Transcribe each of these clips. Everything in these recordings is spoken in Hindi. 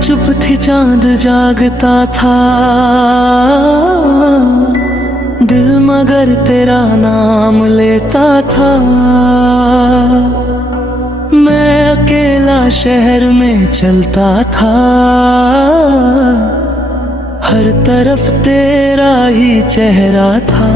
चुप थी चांद जागता था, दिल मगर तेरा नाम लेता था। मैं अकेला शहर में चलता था, हर तरफ तेरा ही चेहरा था।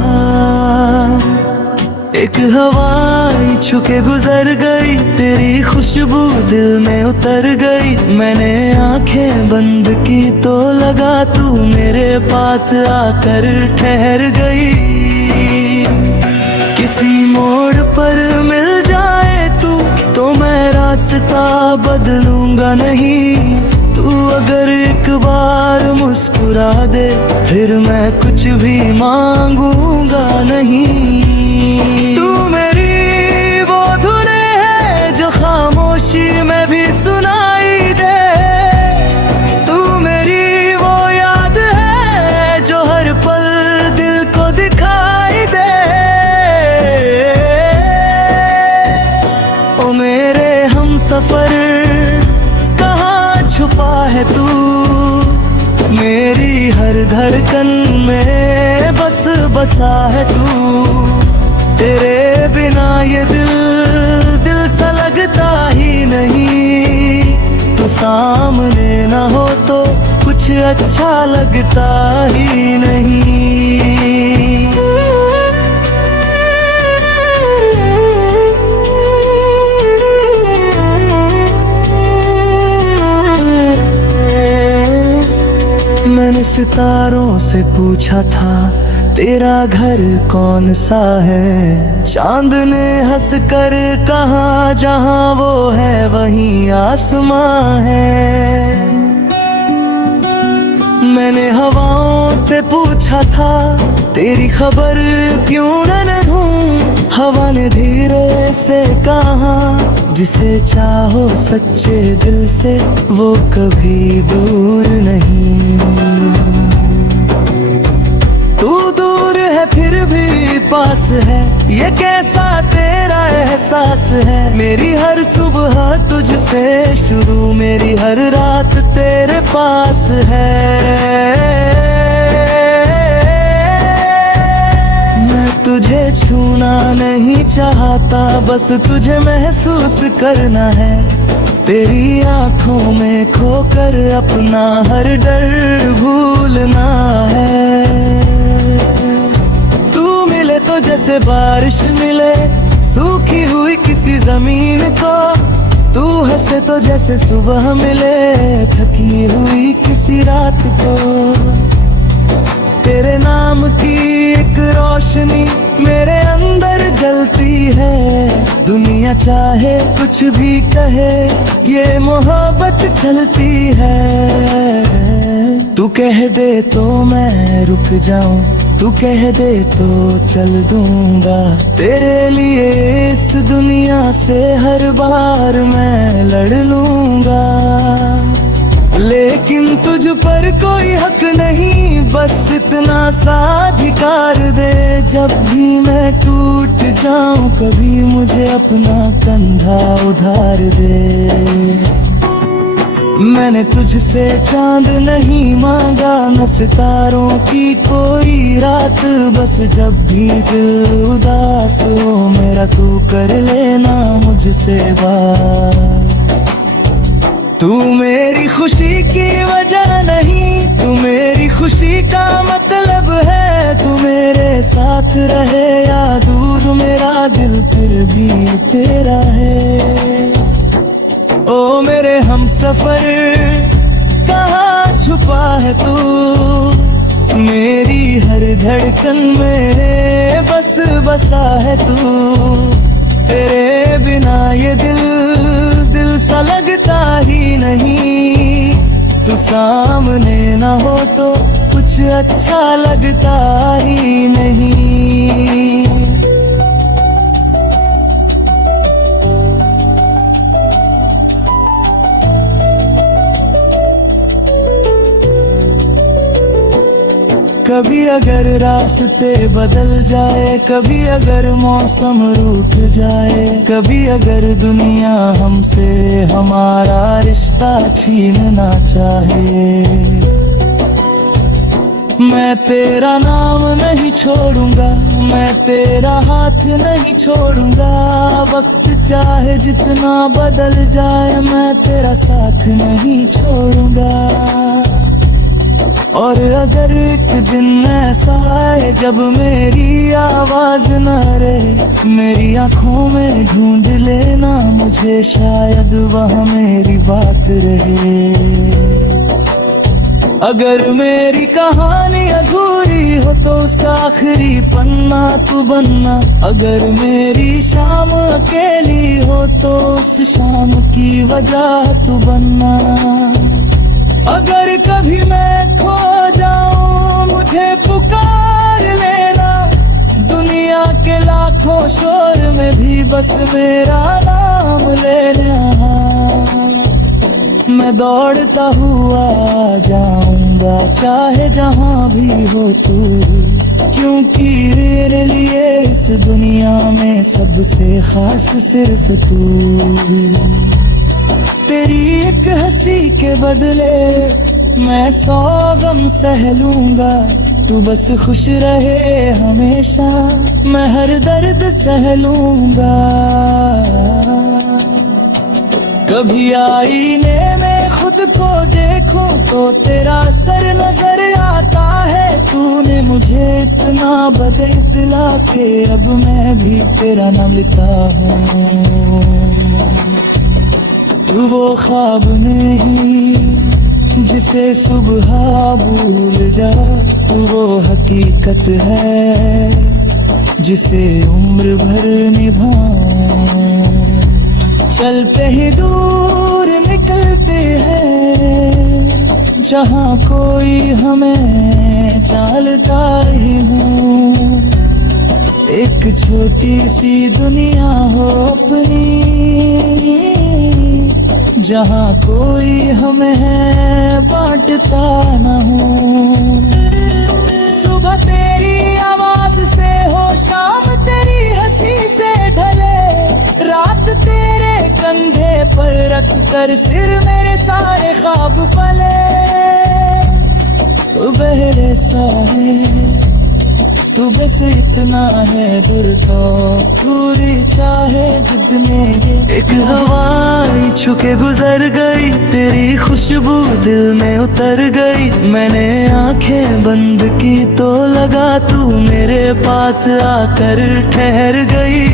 एक हवाई छुके गुजर गई, तेरी खुशबू दिल में उतर गई। मैंने आंखें बंद की तो लगा तू मेरे पास आकर ठहर गई। किसी मोड़ पर मिल जाए तू तो मैं रास्ता बदलूंगा नहीं। तू अगर एक बार मुस्कुरा दे फिर मैं कुछ भी मांगूंगा नहीं। तू मेरी वो धुने है जो खामोशी में भी सुनाई दे। तू मेरी वो याद है जो हर पल दिल को दिखाई दे। ओ मेरे हमसफर कहाँ छुपा है तू, मेरी हर धड़कन में बस बसा है तू। तेरे बिना ये दिल सा लगता ही नहीं। तू सामने ना हो तो कुछ अच्छा लगता ही नहीं। मैंने सितारों से पूछा था तेरा घर कौन सा है। चांद ने हंस कर कहा जहां वो है वहीं आसमां है। मैंने हवाओं से पूछा था तेरी खबर क्यों न ढूंढूं। हवा ने धीरे से कहा जिसे चाहो सच्चे दिल से वो कभी दूर नहीं। तू दूर है फिर भी पास है, ये कैसा तेरा एहसास है। मेरी हर सुबह तुझसे शुरू, मेरी हर रात तेरे पास है। मैं तुझे छूना नहीं चाहता, बस तुझे महसूस करना है। तेरी आंखों में खोकर अपना हर डर भूलना है। तू मिले तो जैसे बारिश मिले सूखी हुई किसी जमीन को। तू हंसे तो जैसे सुबह मिले थकी हुई किसी रात को। तेरे नाम की एक रोशनी मेरे अंदर जलती है। दुनिया चाहे कुछ भी कहे ये मोहब्बत चलती है। तू कह दे तो मैं रुक जाऊं, तू कह दे तो चल दूंगा। तेरे लिए इस दुनिया से हर बार मैं लड़ लूंगा। लेकिन तुझ पर कोई हक नहीं, बस इतना सा अधिकार दे। जब भी मैं टूट जाऊं कभी मुझे अपना कंधा उधार दे। मैंने तुझसे चांद नहीं मांगा न सितारों की कोई रात। बस जब भी दिल उदास हो मेरा तू कर लेना मुझसे बात। तू मेरी खुशी की वजह नहीं, तू मेरी खुशी का मतलब है। तू मेरे साथ रहे या दूर मेरा दिल फिर भी तेरा है। ओ मेरे हमसफर कहाँ छुपा है तू, मेरी हर धड़कन में बस बसा है तू। तेरे बिना ये दिल सा लगता ही नहीं। तू सामने ना हो तो कुछ अच्छा लगता ही नहीं। कभी अगर रास्ते बदल जाए, कभी अगर मौसम रूठ जाए, कभी अगर दुनिया हमसे हमारा रिश्ता छीनना चाहे, मैं तेरा नाम नहीं छोड़ूंगा, मैं तेरा हाथ नहीं छोड़ूंगा। वक्त चाहे जितना बदल जाए, मैं तेरा साथ नहीं छोड़ूंगा। और अगर एक दिन ऐसा आए जब मेरी आवाज न रहे, मेरी आंखों में ढूंढ लेना मुझे, शायद वह मेरी बात रहे। अगर मेरी कहानी अधूरी हो तो उसका आखिरी पन्ना तू बनना, अगर मेरी शाम अकेली हो तो उस शाम की वजह तू बनना। अगर कभी मैं खो जाऊं मुझे पुकार लेना, दुनिया के लाखों शोर में भी बस मेरा नाम लेना। मैं दौड़ता हुआ जाऊंगा चाहे जहां भी हो तू, क्योंकि मेरे लिए इस दुनिया में सबसे खास सिर्फ तू। तेरी एक हंसी के बदले मैं 100 गम सह लूंगा, तू बस खुश रहे हमेशा, मैं हर दर्द सह लूंगा। कभी आईने में खुद को देखूं तो तेरा सर नजर आता है, तूने मुझे इतना बदला के अब मैं भी तेरा न मिटा हूँ। तू वो ख्वाब नहीं जिसे सुबह भूल जा, तू वो हकीकत है जिसे उम्र भर निभाऊं। चलते ही दूर निकलते हैं जहाँ कोई हमें चालता ही हूँ, एक छोटी सी दुनिया हो अपनी जहाँ कोई हमें बांटता न हो। सुबह तेरी आवाज से हो शाम तेरी हंसी से ढले, रात तेरे कंधे पर रख कर सिर मेरे सारे ख्वाब पले। तू बहरे सा है, तू बस इतना है दूर तो पूरी चाहे जिद में ये। एक हवा छुके गुजर गई, तेरी खुशबू दिल में उतर गई, मैंने आंखें बंद की तो लगा तू मेरे पास आकर ठहर गई।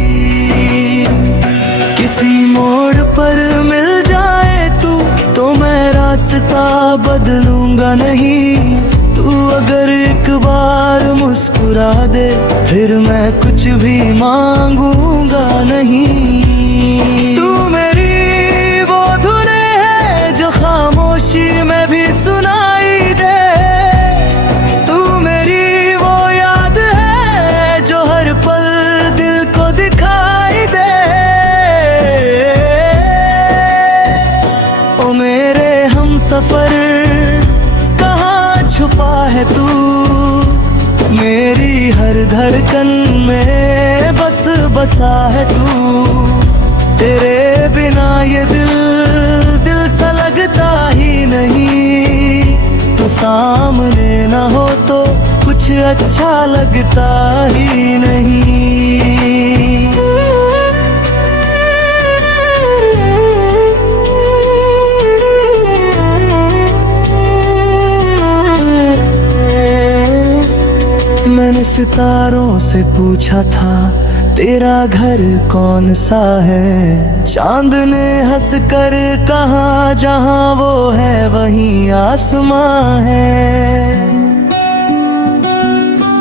किसी मोड़ पर मिल जाए तू तो मैं रास्ता बदलूंगा नहीं, तू अगर एक बार मुस्कुरा दे फिर मैं कुछ भी मांगूंगा नहीं। तू मेरी वो धुन है जो खामोशी में भी सुनाई दे, तू मेरी वो याद है जो हर पल दिल को दिखाई दे। ओ मेरे हमसफर छुपा है तू, मेरी हर धड़कन में बस बसा है तू। तेरे बिना ये दिल सा लगता ही नहीं, तू सामने ना हो तो कुछ अच्छा लगता ही नहीं। मैंने सितारों से पूछा था तेरा घर कौन सा है, चांद ने हंस कर कहा जहां वो है वहीं आसमां है।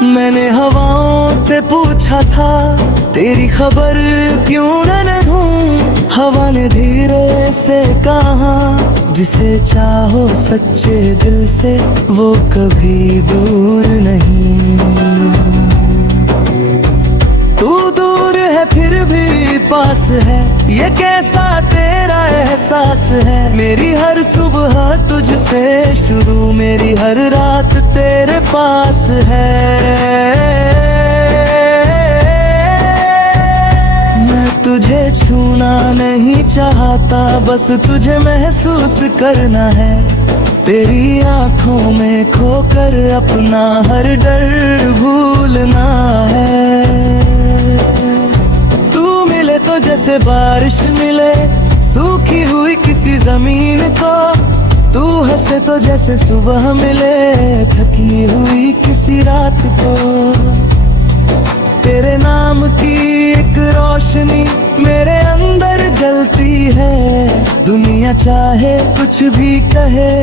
मैंने हवाओं से पूछा था तेरी खबर क्यों न ढूंढूं, हवा ने धीरे से कहा जिसे चाहो सच्चे दिल से वो कभी दूर नहीं। तू दूर है फिर भी पास है, ये कैसा तेरा एहसास है। मेरी हर सुबह तुझसे शुरू, मेरी हर रात तेरे पास है। मैं तुझे छूना नहीं चाहता, बस तुझे महसूस करना है। तेरी आंखों में खोकर अपना हर डर भूलना है। तू मिले तो जैसे बारिश मिले सूखी हुई किसी जमीन को, तू हंसे तो जैसे सुबह मिले थकी हुई किसी रात को। तेरे नाम की एक रोशनी मेरे अंदर जलती है, दुनिया चाहे कुछ भी कहे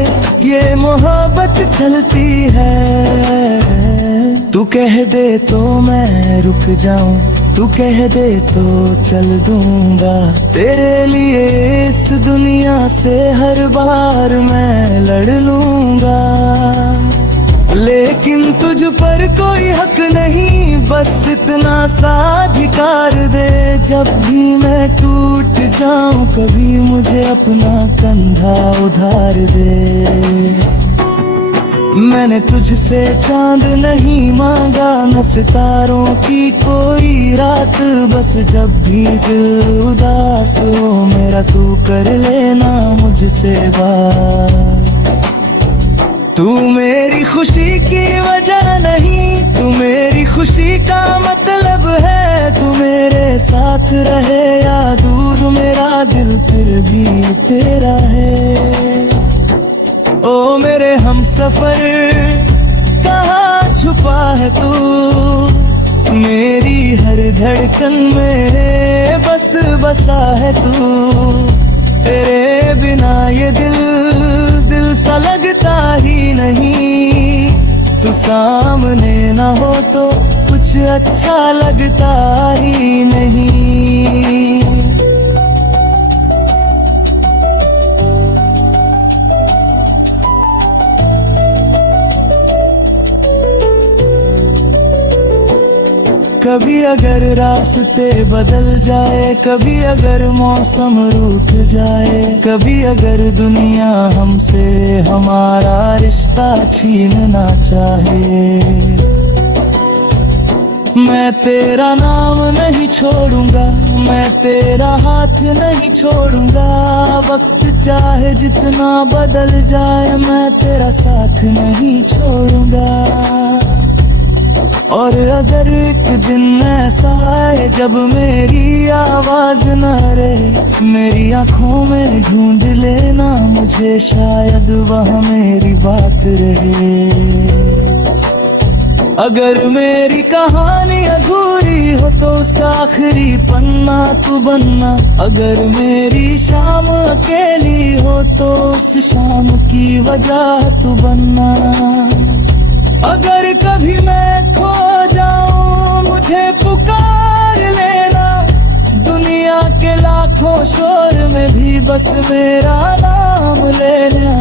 ये मोहब्बत चलती है। तू कह दे तो मैं रुक जाऊं, तू कह दे तो चल दूंगा। तेरे लिए इस दुनिया से हर बार मैं लड़ लूंगा, लेकिन तुझ पर कोई हक नहीं, बस इतना सा अधिकार दे। जब भी मैं टूट जाऊं कभी मुझे अपना कंधा उधार दे। मैंने तुझसे चांद नहीं मांगा, न सितारों की कोई रात, बस जब भी दिल उदास हो मेरा तू कर लेना मुझसे बात। तू मेरी खुशी की वजह नहीं, तू मेरी खुशी का मतलब है। तू मेरे साथ रहे या दूर मेरा दिल फिर भी तेरा है। ओ मेरे हमसफर कहाँ छुपा है तू, मेरी हर धड़कन में बस बसा है तू। तेरे बिना ये दिल सा लगता ही नहीं, तू सामने ना हो तो कुछ अच्छा लगता ही नहीं। कभी अगर रास्ते बदल जाए, कभी अगर मौसम रूठ जाए, कभी अगर दुनिया हमसे हमारा रिश्ता छीनना चाहे, मैं तेरा नाम नहीं छोड़ूंगा, मैं तेरा हाथ नहीं छोड़ूंगा। वक्त चाहे जितना बदल जाए मैं तेरा साथ नहीं छोड़ूंगा। और अगर एक दिन ऐसा आए जब मेरी आवाज न रहे, मेरी आंखों में ढूंढ लेना मुझे, शायद वह मेरी बात रहे। अगर मेरी कहानी अधूरी हो तो उसका आखिरी पन्ना तू बनना। अगर मेरी शाम अकेली हो तो उस शाम की वजह तू बनना। अगर कभी मैं खो जाऊं मुझे पुकार लेना, दुनिया के लाखों शोर में भी बस मेरा नाम लेना।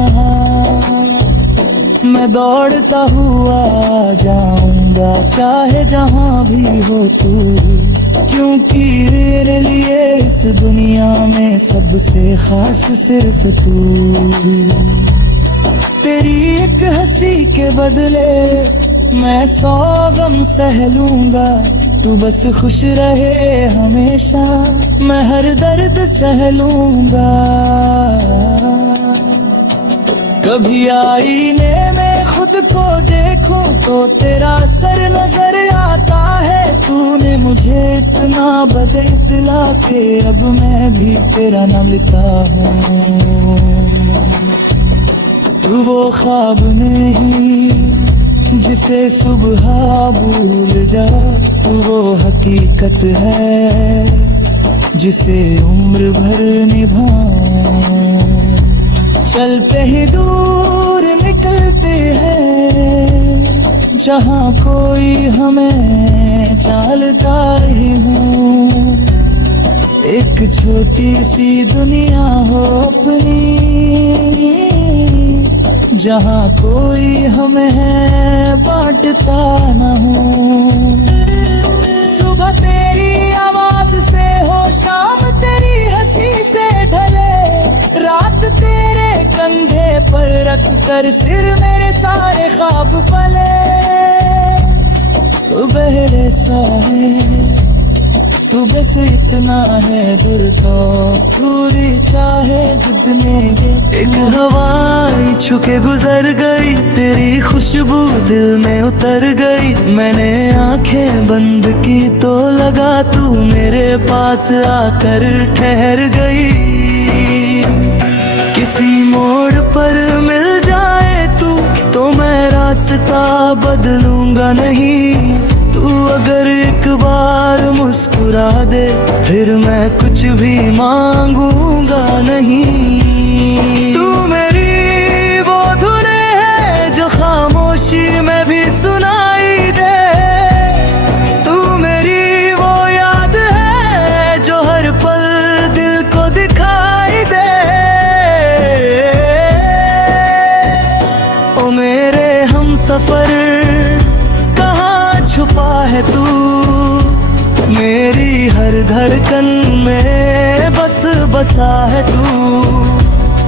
मैं दौड़ता हुआ जाऊंगा चाहे जहां भी हो तू, क्योंकि मेरे लिए इस दुनिया में सबसे खास सिर्फ तू। तेरी एक हंसी के बदले मैं 100 गम सह लूंगा, तू बस खुश रहे हमेशा, मैं हर दर्द सह लूंगा। कभी आईने में खुद को देखूं तो तेरा सर नजर आता है। तूने मुझे इतना बदला के अब मैं भी तेरा नाम लेता हूँ। तू वो ख्वाब नहीं जिसे सुबह भूल जा, तू वो हकीकत है जिसे उम्र भर निभाऊं। चलते ही दूर निकलते हैं जहाँ कोई हमें चालता ही हूँ। एक छोटी सी दुनिया हो अपनी, जहाँ कोई हमें बांटता न हो। सुबह तेरी आवाज से हो शाम तेरी हंसी से ढले, रात तेरे पर रख कर सिर मेरे सारे ख्वाब पले, तू बहरे सा है, तू बस इतना है दूर तो पूरी चाहे जितने ये। एक हवाई छुके गुजर गई, तेरी खुशबू दिल में उतर गई। मैंने आंखें बंद की तो लगा तू मेरे पास आकर ठहर गई। किसी मोड़ पर मिल जाए तू तो मैं रास्ता बदलूंगा नहीं। तू अगर एक बार मुस्कुरा दे फिर मैं कुछ भी मांगूंगा नहीं। तू मेरी वो धुने है जो खामोशी में भी सुनाई दे, तू मेरी वो याद है जो हर पल दिल को दिखाई दे। ओ मेरे हमसफर छुपा है तू, मेरी हर धड़कन में बस बसा है तू।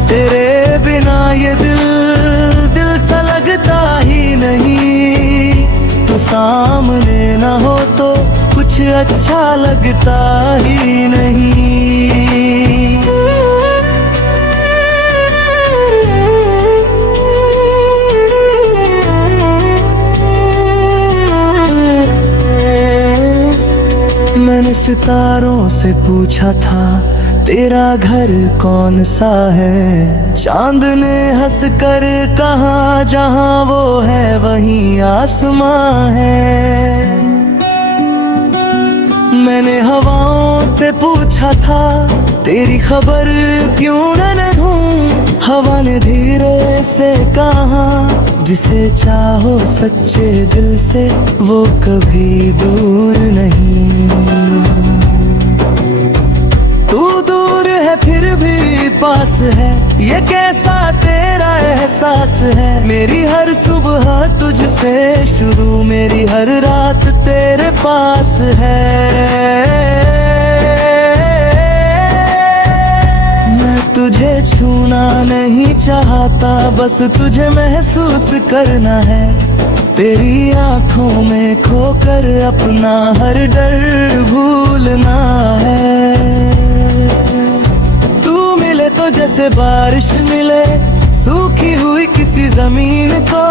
तेरे बिना ये दिल सा लगता ही नहीं। तू सामने ना हो तो कुछ अच्छा लगता ही नहीं। मैंने सितारों से पूछा था तेरा घर कौन सा है। चांद ने हंस कर कहा जहां वो है वहीं आसमां है। मैंने हवाओं से पूछा था तेरी खबर क्यों न ढूंढूं। हवा ने धीरे से कहा जिसे चाहो सच्चे दिल से वो कभी दूर नहीं। तू दूर है फिर भी पास है, ये कैसा तेरा एहसास है। मेरी हर सुबह तुझसे शुरू, मेरी हर रात तेरे पास है। तुझे छूना नहीं चाहता, बस तुझे महसूस करना है। तेरी आंखों में खोकर अपना हर डर भूलना है। तू मिले तो जैसे बारिश मिले सूखी हुई किसी जमीन को।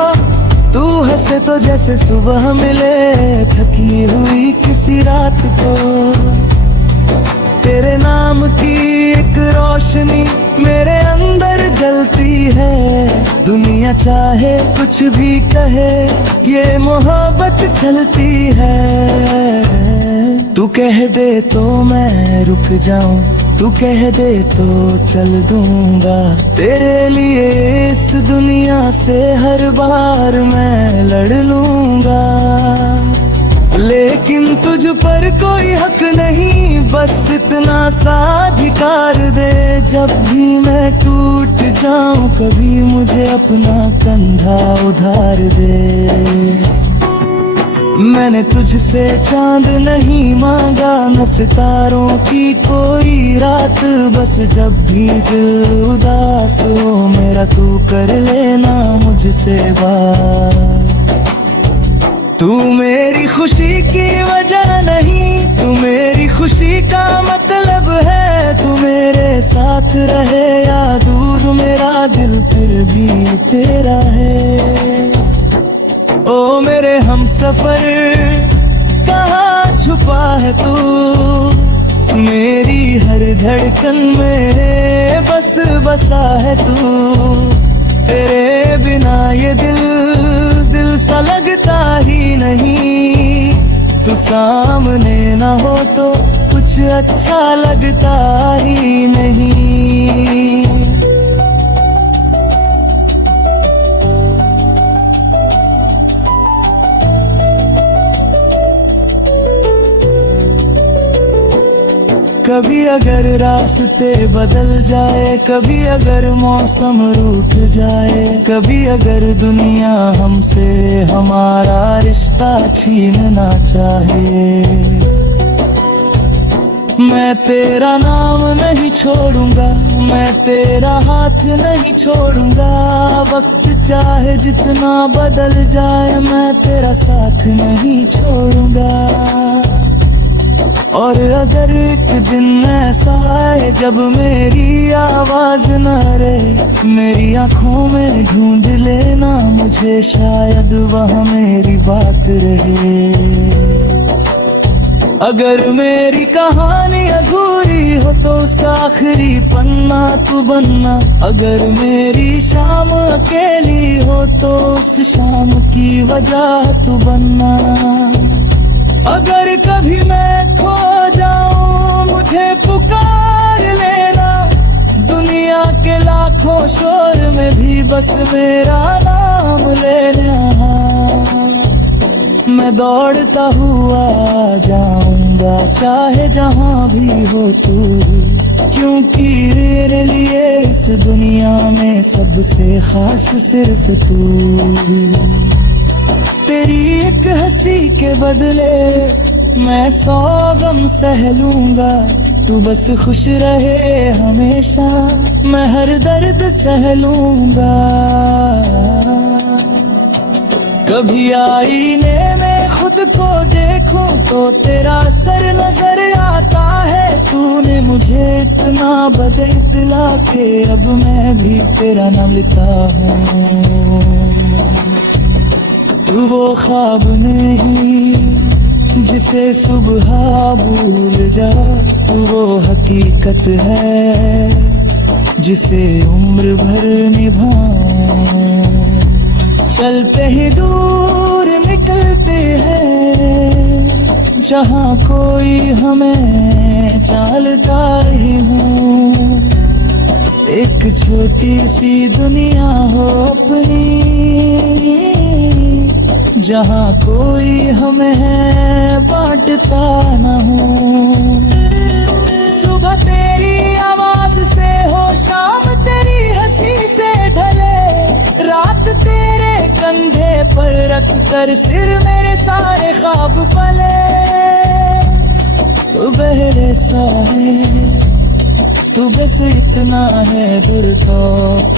तू हंसे तो जैसे सुबह मिले थकी हुई किसी रात को। तेरे नाम की एक रोशनी मेरे अंदर जलती है। दुनिया चाहे कुछ भी कहे ये मोहब्बत चलती है। तू कह दे तो मैं रुक जाऊं, तू कह दे तो चल दूंगा। तेरे लिए इस दुनिया से हर बार मैं लड़ लूंगा। लेकिन तुझ पर कोई हक नहीं, बस इतना सा अधिकार दे। जब भी मैं टूट जाऊं कभी मुझे अपना कंधा उधार दे। मैंने तुझसे चांद नहीं मांगा न सितारों की कोई रात। बस जब भी दिल उदास हो मेरा तू कर लेना मुझसे बात। तू मेरी खुशी की वजह नहीं, तू मेरी खुशी का मतलब है। तू मेरे साथ रहे या दूर मेरा दिल फिर भी तेरा है। ओ मेरे हमसफर कहाँ छुपा है तू, मेरी हर धड़कन में बस बसा है तू। तेरे बिना ये दिल सा लगता ही नहीं। तू सामने ना हो तो कुछ अच्छा लगता ही नहीं। कभी अगर रास्ते बदल जाए, कभी अगर मौसम रूठ जाए, कभी अगर दुनिया हमसे हमारा रिश्ता छीनना चाहे, मैं तेरा नाम नहीं छोड़ूंगा, मैं तेरा हाथ साथ नहीं छोड़ूंगा। वक्त चाहे जितना बदल जाए मैं तेरा साथ नहीं छोड़ूंगा। और अगर एक दिन ऐसा आए जब मेरी आवाज न रहे, मेरी आंखों में ढूंढ लेना मुझे, शायद वहाँ मेरी बात रहे। अगर मेरी कहानी अधूरी हो तो उसका आखिरी पन्ना तू बनना। अगर मेरी शाम अकेली हो तो उस शाम की वजह तू बनना। अगर कभी मैं खो जाऊं मुझे पुकार लेना। दुनिया के लाखों शोर में भी बस मेरा नाम लेना। मैं दौड़ता हुआ जाऊंगा चाहे जहां भी हो तू, क्योंकि मेरे लिए इस दुनिया में सबसे खास सिर्फ तू। तेरी एक हंसी के बदले मैं 100 गम सह लूंगा। तू बस खुश रहे हमेशा, मैं हर दर्द सह लूंगा। कभी आईने में खुद को देखूं तो तेरा सर नजर आता है। तूने मुझे इतना बदला के अब मैं भी तेरा नाम लेता हूँ। तू वो ख्वाब नहीं जिसे सुबह भूल जा, तू वो हकीकत है जिसे उम्र भर निभाऊं। चलते ही दूर निकलते हैं जहाँ कोई हमें चालता ही हूँ। एक छोटी सी दुनिया हो अपनी, जहाँ कोई हमें बांटता न हो। सुबह तेरी आवाज से हो, शाम तेरी हंसी से ढले, रात तेरे कंधे पर रख कर सिर मेरे सारे ख्वाब पले। तू बहरे सा है, तू बस इतना है दूर तो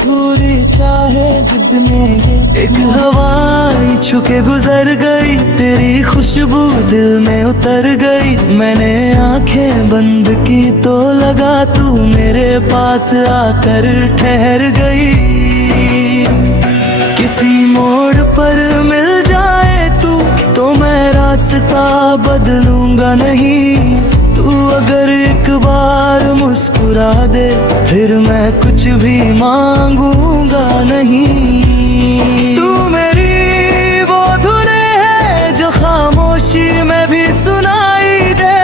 पूरी चाहे जितने एक हवा छुके गुजर गई, तेरी खुशबू दिल में उतर गई। मैंने आंखें बंद की तो लगा तू मेरे पास आकर ठहर गई। किसी मोड़ पर मिल जाए तू तो मैं रास्ता बदलूंगा नहीं। तू अगर एक बार मुस्कुरा दे फिर मैं कुछ भी मांगूंगा नहीं। तू मेरी वो धुन है जो खामोशी में भी सुनाई दे।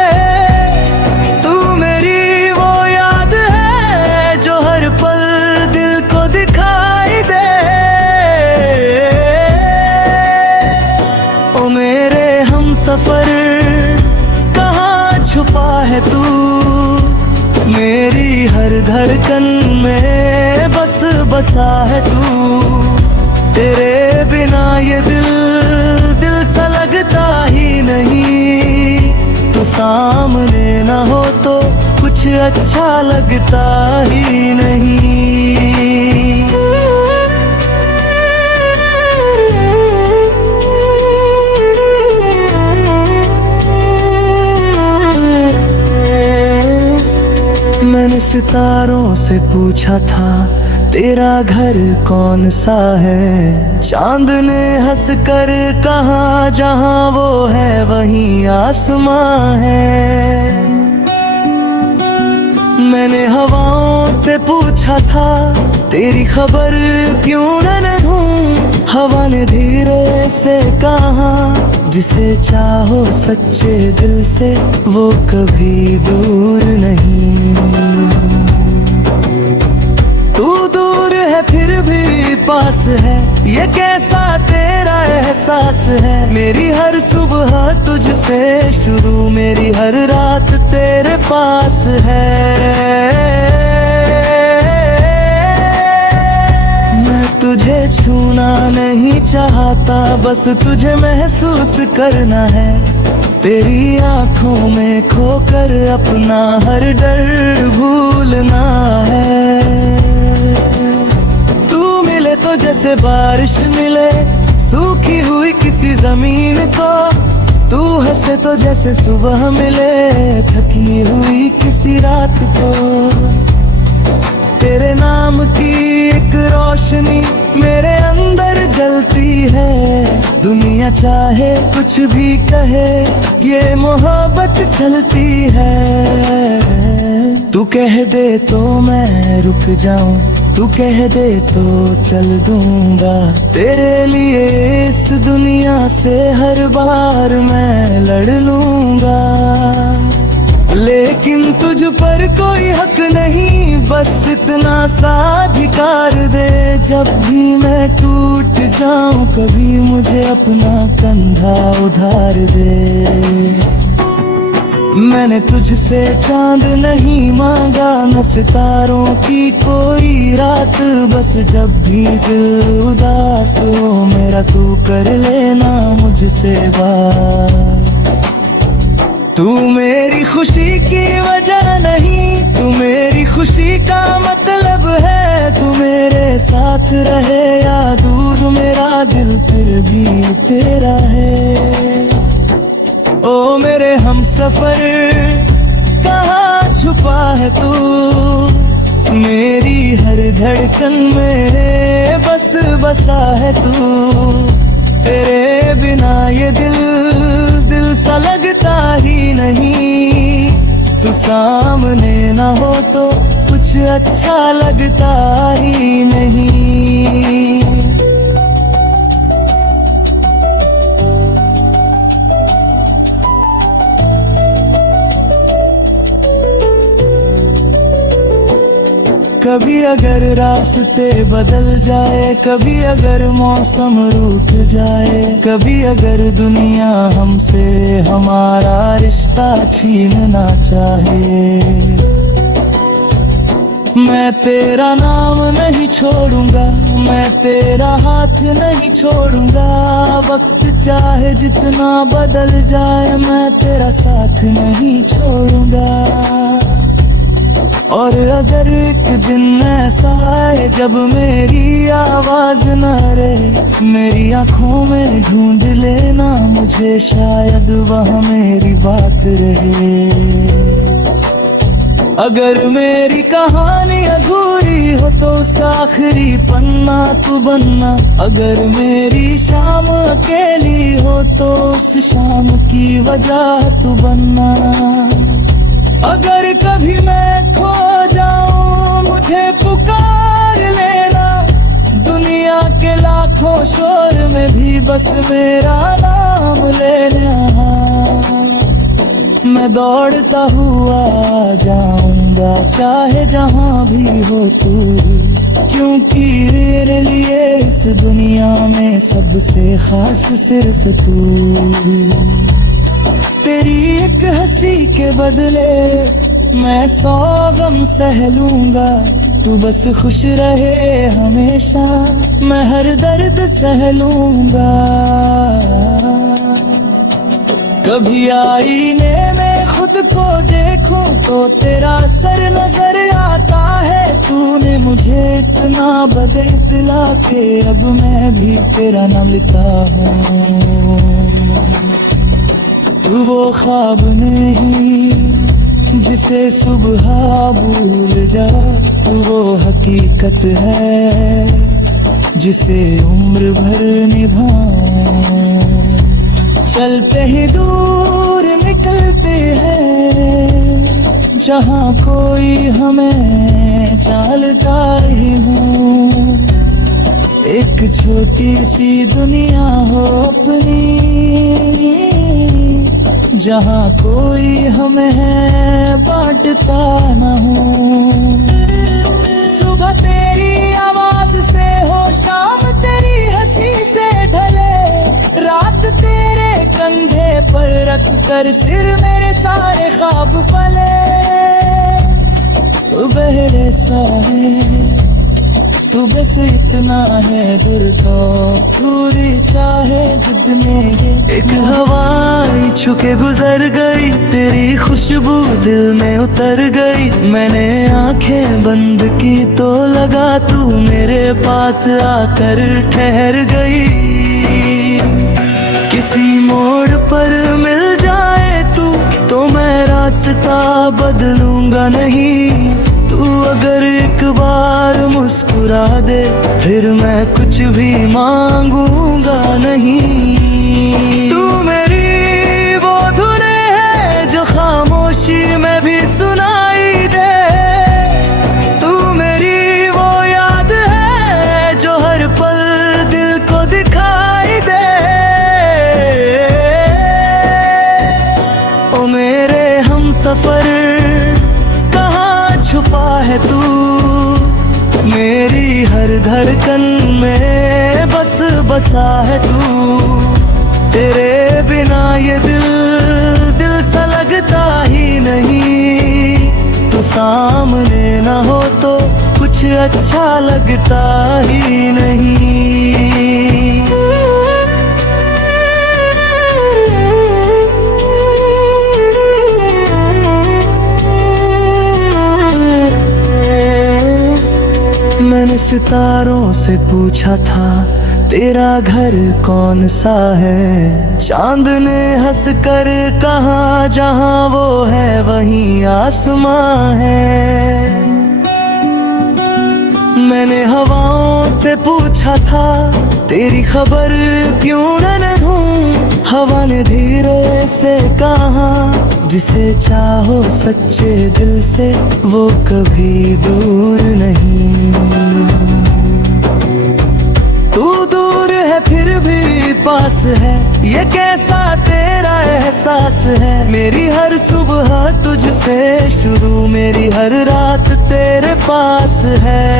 तू मेरी वो याद है जो हर पल दिल को दिखाई दे। ओ मेरे हमसफर कहाँ छुपा है तू, मेरी हर धड़कन में बस बसा है तू। तेरे बिना ये दिल सा लगता ही नहीं। तू सामने ना हो तो कुछ अच्छा लगता ही नहीं। मैंने सितारों से पूछा था तेरा घर कौन सा है। चांद ने हंस कर कहा जहां वो है वहीं आसमां है। मैंने हवाओं से पूछा था तेरी खबर क्यों न ढूंढूं। हवा ने धीरे से कहा जिसे चाहो सच्चे दिल से वो कभी दूर नहीं। तू दूर है फिर भी पास है, ये कैसा तेरा एहसास है। मेरी हर सुबह तुझसे शुरू, मेरी हर रात तेरे पास है। मैं तुझे छूना नहीं चाहता, बस तुझे महसूस करना है। तेरी आंखों में खोकर अपना हर डर भूलना है। जैसे बारिश मिले सूखी हुई किसी जमीन को, तू हंसे तो जैसे सुबह मिले थकी हुई किसी रात को। तेरे नाम की एक रोशनी मेरे अंदर जलती है, दुनिया चाहे कुछ भी कहे ये मोहब्बत चलती है। तू कह दे तो मैं रुक जाऊं, तू कह दे तो चल दूंगा, तेरे लिए इस दुनिया से हर बार मैं लड़ लूंगा। लेकिन तुझ पर कोई हक नहीं, बस इतना सा अधिकार दे, जब भी मैं टूट जाऊं कभी मुझे अपना कंधा उधार दे। मैंने तुझसे चांद नहीं मांगा, न सितारों की कोई रात, बस जब भी दिल उदास हो मेरा तू कर लेना मुझसे बात। तू मेरी खुशी की वजह नहीं, तू मेरी खुशी का मतलब है, तू मेरे साथ रहे या दूर मेरा दिल फिर भी तेरा है। ओ मेरे हमसफर कहाँ छुपा है तू, मेरी हर धड़कन में बस बसा है तू। तेरे बिना ये दिल सा लगता ही नहीं, तू सामने ना हो तो कुछ अच्छा लगता ही नहीं। कभी अगर रास्ते बदल जाए, कभी अगर मौसम रूठ जाए, कभी अगर दुनिया हमसे हमारा रिश्ता छीनना चाहे, मैं तेरा नाम नहीं छोड़ूंगा, मैं तेरा हाथ नहीं छोड़ूंगा। वक्त चाहे जितना बदल जाए मैं तेरा साथ नहीं छोड़ूंगा। और अगर एक दिन ऐसा आए जब मेरी आवाज न रहे, मेरी आंखों में ढूंढ लेना मुझे, शायद वह मेरी बात रहे। अगर मेरी कहानी अधूरी हो तो उसका आखिरी पन्ना तू बनना, अगर मेरी शाम अकेली हो तो उस शाम की वजह तू बनना। अगर कभी मैं खो जाऊं मुझे पुकार लेना, दुनिया के लाखों शोर में भी बस मेरा नाम लेना। मैं दौड़ता हुआ जाऊंगा चाहे जहां भी हो तू, क्योंकि मेरे लिए इस दुनिया में सबसे खास सिर्फ तू। तेरी एक हंसी के बदले मैं 100 गम सह लूंगा, तू बस खुश रहे हमेशा, मैं हर दर्द सह लूंगा। कभी आईने में खुद को देखूं तो तेरा सर नजर आता है, तूने मुझे इतना बदला के अब मैं भी तेरा नाम लेता हूँ। तू वो ख्वाब नहीं जिसे सुबह भूल जा, तू वो हकीकत है जिसे उम्र भर निभाऊं। चलते ही दूर निकलते हैं जहाँ कोई हमें चालता ही हूँ, एक छोटी सी दुनिया हो अपनी जहाँ कोई हमें बांटता न हो। सुबह तेरी आवाज से हो शाम तेरी हंसी से ढले, रात तेरे कंधे पर रख कर सिर मेरे सारे ख्वाब पले। बहरे साए तू बस इतना है दूर तो दूरी चाहे जितने ये एक हवाई छुके गुजर गई, तेरी खुशबू दिल में उतर गई। मैंने आंखें बंद की तो लगा तू मेरे पास आकर ठहर गई। किसी मोड़ पर मिल जाए तू तो मैं रास्ता बदलूंगा नहीं। तू अगर एक बार मुस्कुरा दे फिर मैं कुछ भी मांगूंगा नहीं। तू मेरी वो धुन है जो खामोशी में भी सुनाई दे। तू मेरी वो याद है जो हर पल दिल को दिखाई दे। ओ मेरे हमसफर छुपा है तू, मेरी हर धड़कन में बस बसा है तू। तेरे बिना ये दिल सा लगता ही नहीं। तू सामने ना हो तो कुछ अच्छा लगता ही नहीं। मैंने सितारों से पूछा था तेरा घर कौन सा है। चांद ने हंस कर कहा जहां वो है वहीं आसमां है। मैंने हवाओं से पूछा था तेरी खबर क्यों न ढूंढूं। हवा ने धीरे से कहा जिसे चाहो सच्चे दिल से वो कभी दूर नहीं। तू दूर है फिर भी पास है, ये कैसा तेरा एहसास है। मेरी हर सुबह तुझसे शुरू, मेरी हर रात तेरे पास है।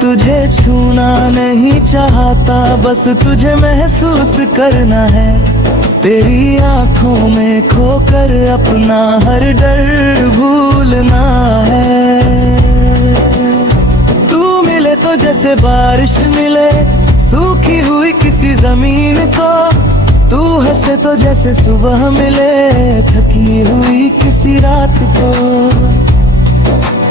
तुझे छूना नहीं चाहता, बस तुझे महसूस करना है। तेरी आंखों में खोकर अपना हर डर भूलना है। तू मिले तो जैसे बारिश मिले सूखी हुई किसी जमीन को। तू हंसे तो जैसे सुबह मिले थकी हुई किसी रात को।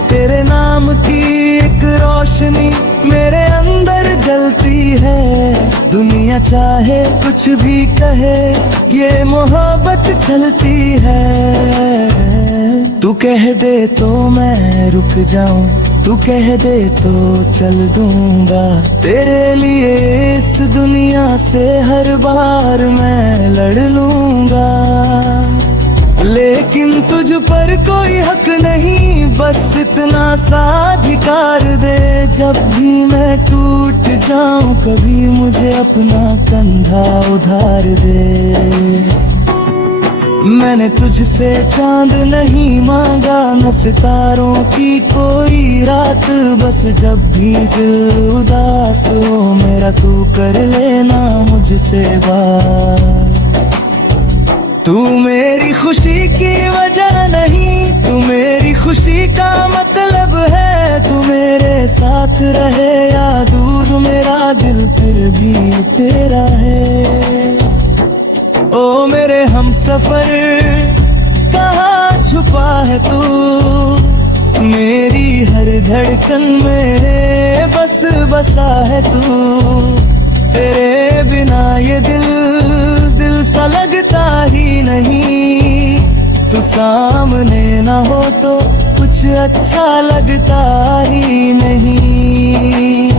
तेरे नाम की एक रोशनी मेरे अंदर जलती है। दुनिया चाहे कुछ भी कहे ये मोहब्बत चलती है। तू कह दे तो मैं रुक जाऊं, तू कह दे तो चल दूंगा। तेरे लिए इस दुनिया से हर बार मैं लड़ लूंगा। लेकिन तुझ पर कोई हक नहीं, बस इतना सा अधिकार दे। जब भी मैं टूट जाऊं कभी मुझे अपना कंधा उधार दे। मैंने तुझसे चांद नहीं मांगा न सितारों की कोई रात। बस जब भी दिल उदास हो मेरा तू कर लेना मुझसे बात। तू मेरी खुशी की वजह नहीं, तू मेरी खुशी का मतलब है। तू मेरे साथ रहे या दूर मेरा दिल फिर भी तेरा है। ओ मेरे हमसफर कहाँ छुपा है तू, मेरी हर धड़कन में बस बसा है तू। तेरे बिना ये दिल सा लगता ही नहीं। तू सामने ना हो तो कुछ अच्छा लगता ही नहीं।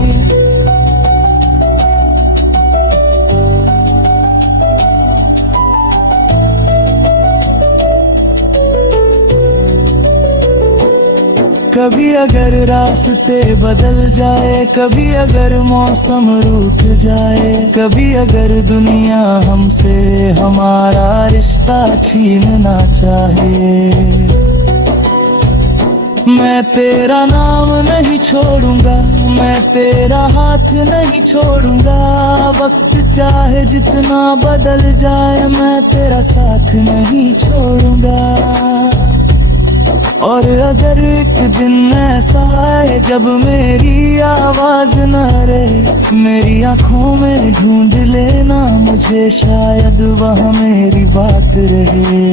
कभी अगर रास्ते बदल जाए, कभी अगर मौसम रूठ जाए, कभी अगर दुनिया हमसे हमारा रिश्ता छीनना चाहे, मैं तेरा नाम नहीं छोड़ूंगा, मैं तेरा हाथ नहीं छोड़ूंगा। वक्त चाहे जितना बदल जाए मैं तेरा साथ नहीं छोड़ूंगा। और अगर एक दिन ऐसा आए जब मेरी आवाज न रहे, मेरी आंखों में ढूंढ लेना मुझे, शायद वहाँ मेरी बात रहे।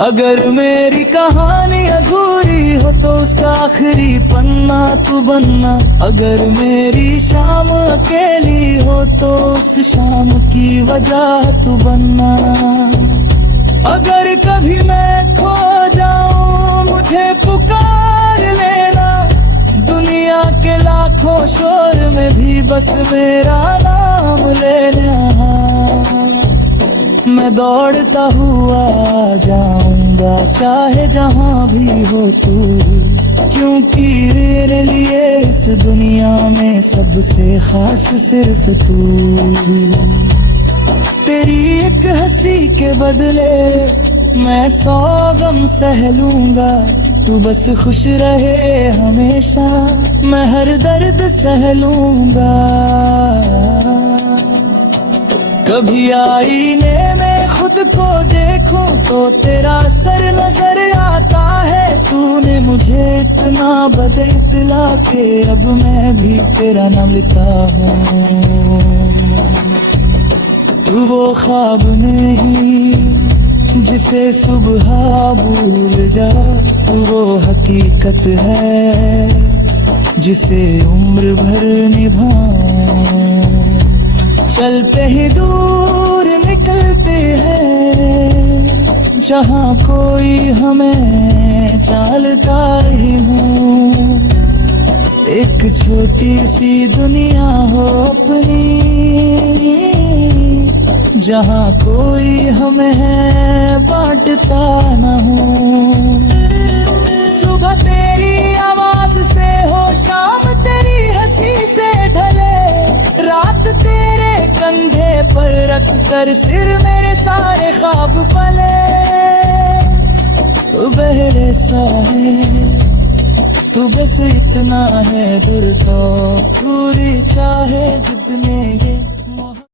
अगर मेरी कहानी अधूरी हो तो उसका आखिरी पन्ना तू बनना, अगर मेरी शाम अकेली हो तो उस शाम की वजह तू बनना। अगर कभी मैं खो जाऊं मुझे पुकार लेना, दुनिया के लाखों शोर में भी बस मेरा नाम लेना। मैं दौड़ता हुआ जाऊंगा चाहे जहां भी हो तू, क्योंकि मेरे लिए इस दुनिया में सबसे खास सिर्फ तू। तेरी एक हंसी के बदले मैं 100 गम सह लूंगा, तू बस खुश रहे हमेशा, मैं हर दर्द सह लूंगा। कभी आईने में खुद को देखूं तो तेरा सर नजर आता है, तूने मुझे इतना बदला के अब मैं भी तेरा नाम लेता हूँ। तू वो ख्वाब नहीं जिसे सुबह भूल जा, तू वो हकीकत है जिसे उम्र भर निभाऊं। चलते ही दूर निकलते हैं जहाँ कोई हमें चालता ही हूँ, एक छोटी सी दुनिया हो अपनी, जहाँ कोई हमें बांटता न हो। सुबह तेरी आवाज से हो, शाम तेरी हंसी से ढले, रात तेरे कंधे पर रख कर सिर मेरे सारे ख्वाब पले। तू बहरे सा है, तू बस इतना है दूर तो पूरी चाहे जितनी